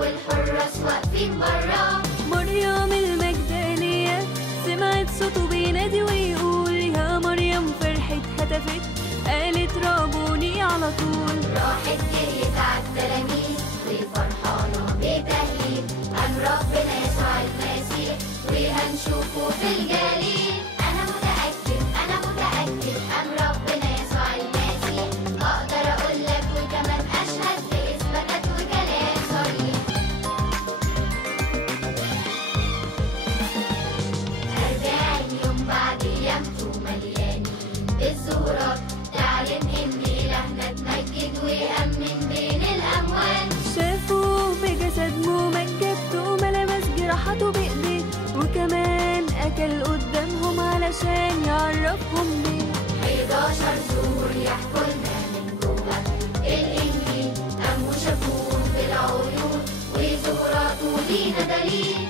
والحراس واقفين برا. مريم المجدلية سمعت صوته بينادي ويقول يا مريم، فرحت هتفت قالت رابوني على طول. راحت جريت عالتلاميذ وفرحانة بتهليل، قام ربنا يسوع المسيح وهنشوفه في الجليل. أنا متأكد قام ربنا يسوع المسيح، أقدر أقولك وكمان أشهد بإثباتات وكلام صريح. 40 يوم بعد قيامته مليانين بالزهورات، تعلن إن إلهنا اتمجد ويأمن بين الأموات. شافوه بجسد ممجد ثم لمس جراحته بإيديه، وكمان أكل قدامهم علشان يعرفهم بيه. 11 ظهور يحكولنا من جوه الإنجيل، قاموا شافوه بالعيون وظهوراته لينا دليل.